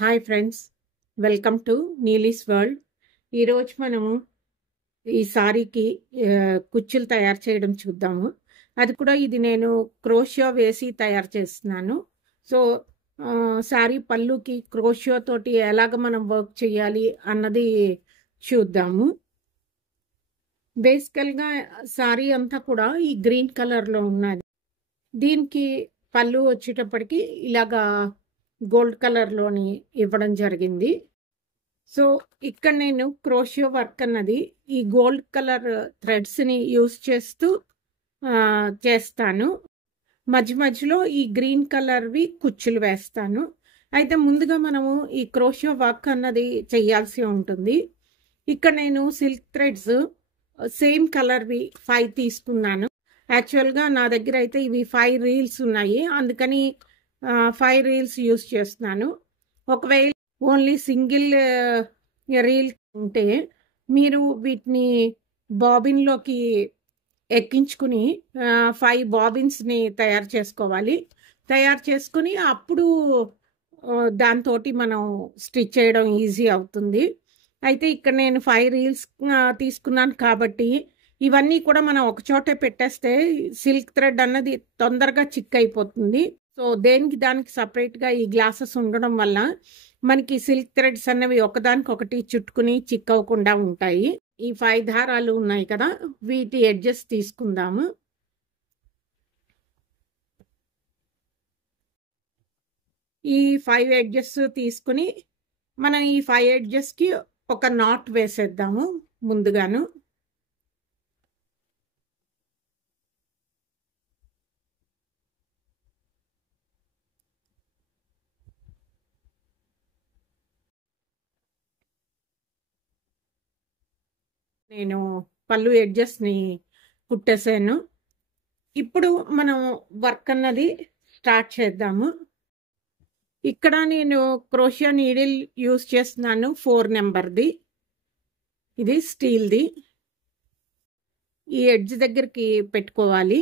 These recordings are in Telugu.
Hi friends, welcome to Neeli's world. ఈరోజు మనము ఈ సారీకి కుచ్చులు తయారు చేయడం చూద్దాము. అది కూడా ఇది నేను క్రోషియో వేసి తయారు చేస్తున్నాను. సో సారీ పళ్ళుకి క్రోషియో తోటి ఎలాగ మనం వర్క్ చేయాలి అన్నది చూద్దాము. బేసికల్గా సారీ అంతా కూడా ఈ గ్రీన్ కలర్లో ఉన్నది. దీనికి పళ్ళు వచ్చేటప్పటికి ఇలాగా గోల్డ్ కలర్లోని ఇవ్వడం జరిగింది. సో ఇక్కడ నేను క్రోషియో వర్క్ అన్నది ఈ గోల్డ్ కలర్ థ్రెడ్స్ని యూస్ చేస్తూ చేస్తాను. మధ్య మధ్యలో ఈ గ్రీన్ కలర్వి కుచ్చులు వేస్తాను. అయితే ముందుగా మనము ఈ క్రోషియో వర్క్ అన్నది చేయాల్సి ఉంటుంది. ఇక్కడ నేను సిల్క్ థ్రెడ్స్ సేమ్ కలర్వి 5 తీసుకున్నాను. యాక్చువల్గా నా దగ్గర అయితే ఇవి 5 రీల్స్ ఉన్నాయి, అందుకని 5 రీల్స్ యూస్ చేస్తున్నాను. ఒకవేళ ఓన్లీ సింగిల్ రీల్ ఉంటే మీరు వీటిని బాబిన్లోకి ఎక్కించుకుని 5 బాబిన్స్ని తయారు చేసుకోవాలి. తయారు చేసుకుని అప్పుడు దాంతో మనం స్టిచ్ చేయడం ఈజీ అవుతుంది. అయితే ఇక్కడ నేను 5 రీల్స్ తీసుకున్నాను కాబట్టి ఇవన్నీ కూడా మనం ఒక చోటే పెట్టేస్తే సిల్క్ థ్రెడ్ అన్నది తొందరగా చిక్ అయిపోతుంది. సో దేనికి దానికి సపరేట్గా ఈ గ్లాసెస్ ఉండడం వల్ల మనకి సిల్క్ థ్రెడ్స్ అన్నవి ఒకదానికొకటి చుట్టుకుని చిక్ అవ్వకుండా ఉంటాయి. ఈ 5 దారాలు ఉన్నాయి కదా, వీటి ఎడ్జెస్ తీసుకుందాము. ఈ 5 ఎడ్జెస్ తీసుకుని మనం ఈ 5 ఎడ్జెస్కి ఒక నాట్ వేసేద్దాము ముందుగాను. నేను పళ్ళు ఎడ్జెస్ని కుట్టేసాను. ఇప్పుడు మనం వర్క్ అన్నది స్టార్ట్ చేద్దాము. ఇక్కడ నేను క్రోషియో నీడిల్ యూస్ చేస్తున్నాను 4 నెంబర్ది. ఇది స్టీల్ది. ఈ ఎడ్జ్ దగ్గరికి పెట్టుకోవాలి.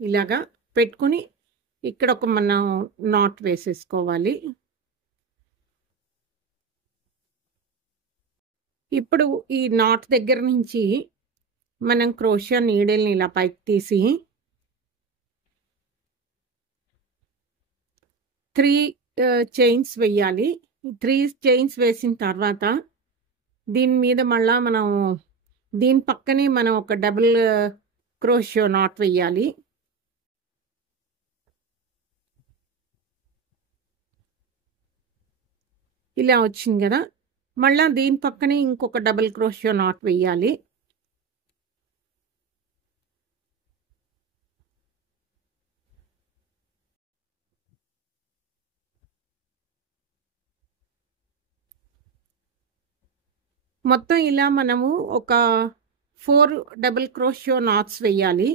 ఇలాగా పెట్టుకుని ఇక్కడ ఒక మనం నాట్ వేసేసుకోవాలి. ఇప్పుడు ఈ నాట్ దగ్గర నుంచి మనం క్రోషియో నీడిల్ని ఇలా పైకి తీసి 3 చైన్స్ వేయాలి. 3 చైన్స్ వేసిన తర్వాత దీని మీద మళ్ళా మనం దీని పక్కనే మనం ఒక డబుల్ క్రోషియో నాట్ వేయాలి. ఇలా వచ్చింది కదా, మళ్ళా దీని పక్కనే ఇంకొక డబుల్ క్రోషియో నాట్ వేయాలి. మొత్తం ఇలా మనము ఒక 4 డబుల్ క్రోషియో నాట్స్ వేయాలి.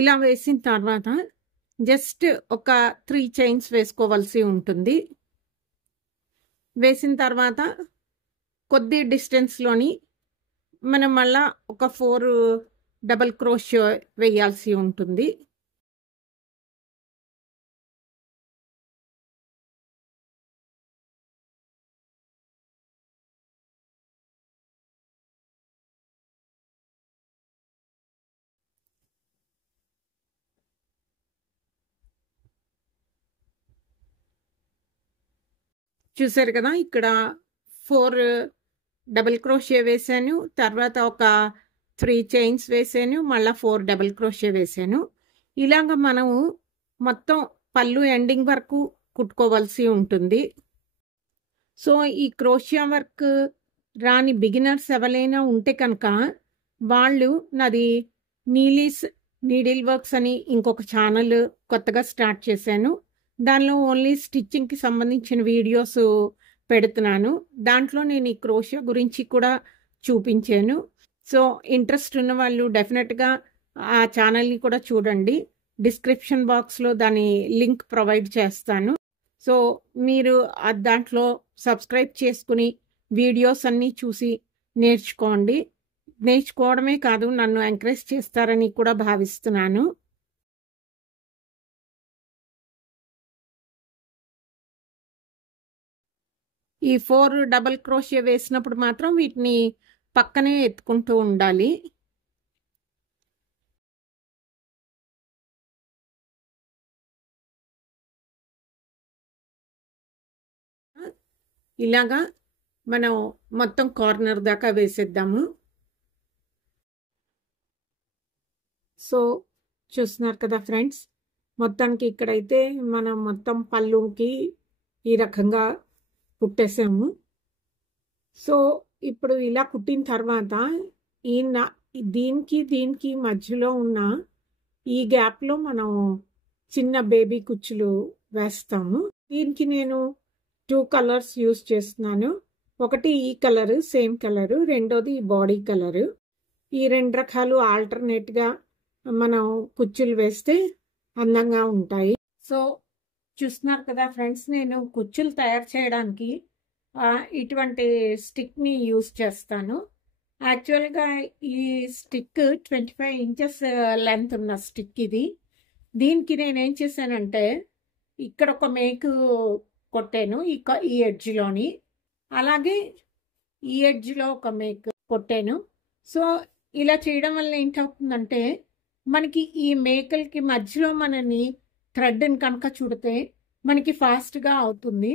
ఇలా వేసిన తర్వాత జస్ట్ ఒక 3 చైన్స్ వేసుకోవాల్సి ఉంటుంది. వేసిన తర్వాత కొద్ది డిస్టెన్స్లోని మనం మళ్ళా ఒక 4 డబల్ క్రోషియో వేయాల్సి ఉంటుంది. చూసారు కదా, ఇక్కడ 4 డబుల్ క్రోషియో వేసాను, తర్వాత ఒక 3 చైన్స్ వేసాను, మళ్ళీ 4 డబుల్ క్రోషియో వేసాను. ఇలాగ మనము మొత్తం పళ్ళు ఎండింగ్ వరకు కుట్టుకోవాల్సి ఉంటుంది. సో ఈ క్రోషియో వర్క్ రాని బిగినర్స్ ఎవరైనా ఉంటే కనుక వాళ్ళు నాది నీలీస్ నీడిల్ వర్క్స్ అని ఇంకొక ఛానల్ కొత్తగా స్టార్ట్ చేశాను. దానిలో ఓన్లీ స్టిచ్చింగ్కి సంబంధించిన వీడియోస్ పెడుతున్నాను. దాంట్లో నేను ఈ క్రోషియో గురించి కూడా చూపించాను. సో ఇంట్రెస్ట్ ఉన్న వాళ్ళు డెఫినెట్గా ఆ ఛానల్ని కూడా చూడండి. డిస్క్రిప్షన్ బాక్స్లో దాని లింక్ ప్రొవైడ్ చేస్తాను. సో మీరు దాంట్లో సబ్స్క్రైబ్ చేసుకుని వీడియోస్ అన్నీ చూసి నేర్చుకోండి. నేర్చుకోవడమే కాదు, నన్ను ఎంకరేజ్ చేస్తారని కూడా భావిస్తున్నాను. ఈ 4 డబల్ క్రోషియా వేసినప్పుడు మాత్రం వీటిని పక్కనే ఎత్తుకుంటూ ఉండాలి. ఇలాగా మనం మొత్తం కార్నర్ దాకా వేసేద్దాము. సో చూస్తున్నారు కదా ఫ్రెండ్స్, మొత్తానికి ఇక్కడైతే మనం మొత్తం పళ్ళుకి ఈ రకంగా కుట్టేసాము. సో ఇప్పుడు ఇలా కుట్టిన తర్వాత దీనికి మధ్యలో ఉన్న ఈ గ్యాప్లో మనం చిన్న బేబీ కుచ్చులు వేస్తాము. దీనికి నేను 2 కలర్స్ యూస్ చేస్తున్నాను. ఒకటి ఈ కలరు, సేమ్ కలరు, రెండోది బాడీ కలరు. ఈ 2 రకాలు ఆల్టర్నేట్గా మనం కుచ్చులు వేస్తే అందంగా ఉంటాయి. సో చూస్తున్నారు కదా ఫ్రెండ్స్, నేను కుచ్చులు తయారు చేయడానికి ఇటువంటి స్టిక్ని యూస్ చేస్తాను. యాక్చువల్గా ఈ స్టిక్ 25 ఇంచెస్ లెంత్ ఉన్న స్టిక్ ఇది. దీనికి నేనేం చేశానంటే ఇక్కడ ఒక మేకు కొట్టాను ఈ ఎడ్జ్లోని, అలాగే ఈ ఎడ్జ్లో ఒక మేక్ కొట్టాను. సో ఇలా చేయడం వల్ల ఏంటవుతుందంటే మనకి ఈ మేకలకి మధ్యలో మనని థ్రెడ్ని కనుక చుడితే మనకి ఫాస్ట్గా అవుతుంది.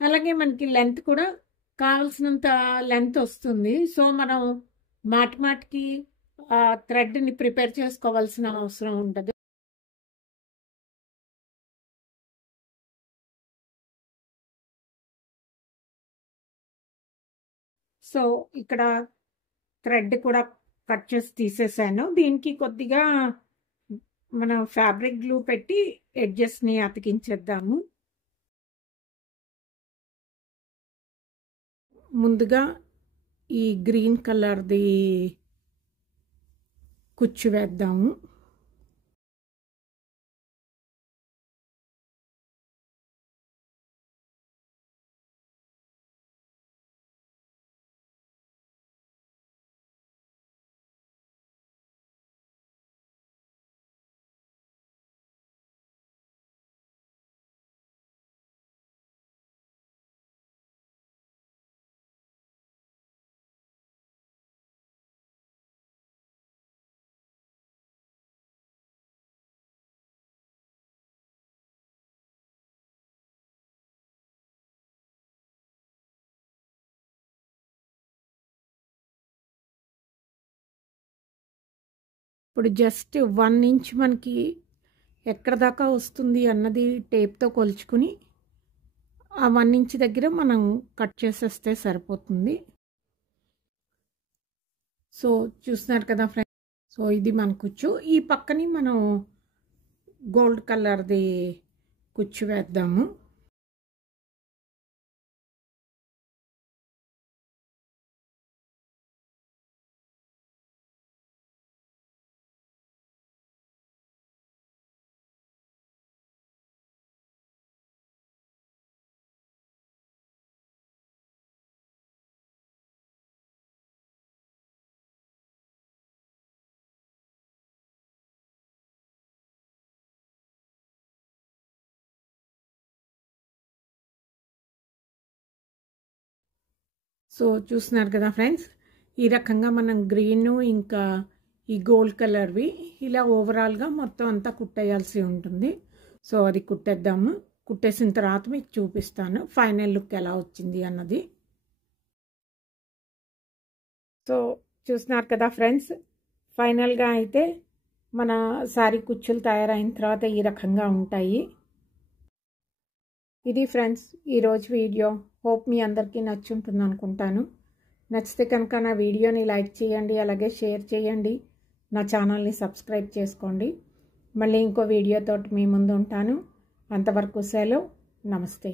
అలాగే మనకి లెంత్ కూడా కావాల్సినంత లెంత్ వస్తుంది. సో మనం మాటికి థ్రెడ్ని ప్రిపేర్ చేసుకోవాల్సిన అవసరం ఉండదు. సో ఇక్కడ థ్రెడ్ కూడా కట్ చేసి తీసేసాను. దీనికి కొద్దిగా మనం ఫ్యాబ్రిక్ గ్లూ పెట్టి ఎడ్జెస్ని అతికించేద్దాము. ముందుగా ఈ గ్రీన్ కలర్ది కుచ్చు వేద్దాము. ఇప్పుడు జస్ట్ 1 ఇంచ్ మనకి ఎక్కడ దాకా వస్తుంది అన్నది టేప్తో కొలుచుకుని ఆ 1 ఇంచ్ దగ్గర మనం కట్ చేసేస్తే సరిపోతుంది. సో చూస్తున్నారు కదా ఫ్రెండ్స్, సో ఇది మన కుచ్చు. ఈ పక్కని మనం గోల్డ్ కలర్ది కుచ్చు వేద్దాము. సో చూస్తున్నారు కదా ఫ్రెండ్స్, ఈ రకంగా మనం గ్రీను ఇంకా ఈ గోల్డ్ కలర్వి ఇలా ఓవరాల్గా మొత్తం అంతా కుట్టేయాల్సి ఉంటుంది. సో అది కుట్టేద్దాము. కుట్టేసిన తర్వాత మీకు చూపిస్తాను ఫైనల్ లుక్ ఎలా వచ్చింది అన్నది. సో చూస్తున్నారు కదా ఫ్రెండ్స్, ఫైనల్గా అయితే మన శారీ కుచ్చులు తయారైన తర్వాత ఈ రకంగా ఉంటాయి. ఇది ఫ్రెండ్స్ ఈరోజు వీడియో. హోప్ మీ అందరికీ నచ్చుంటుంది అనుకుంటాను. నచ్చితే కనుక నా వీడియోని లైక్ చేయండి, అలాగే షేర్ చేయండి, నా ఛానల్ని సబ్స్క్రైబ్ చేసుకోండి. మళ్ళీ ఇంకో వీడియోతోటి మీ ముందు ఉంటాను. అంతవరకు సెలవు. నమస్తే.